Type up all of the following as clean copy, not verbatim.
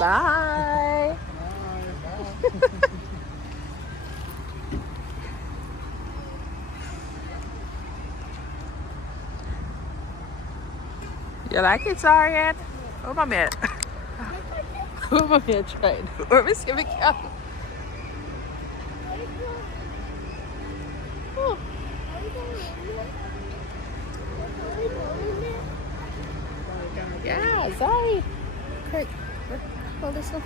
Bye. You like it, Zarian? Oh, my man. Oh, my man tried. Or Miss Kimmy Cow. Oh. Yeah, Zari. Quick. Hold this one.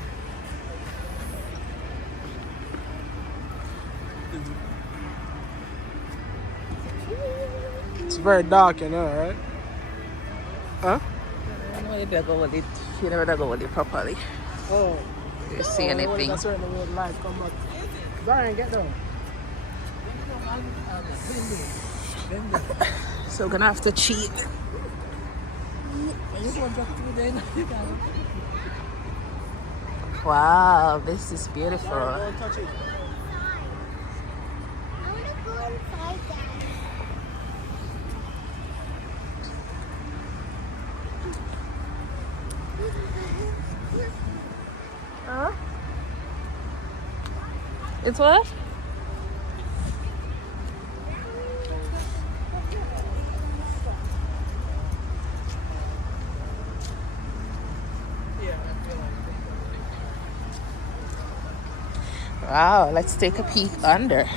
It's very dark, you know, right? Huh? I don't know if I go with it. You never go with it properly. Oh. You see anything? That's where the red light come back. Brian, get down. So we're gonna have to cheat. Wow, this is beautiful. Don't touch it. I want to go inside that. Huh? It's what? Wow, let's take a peek under.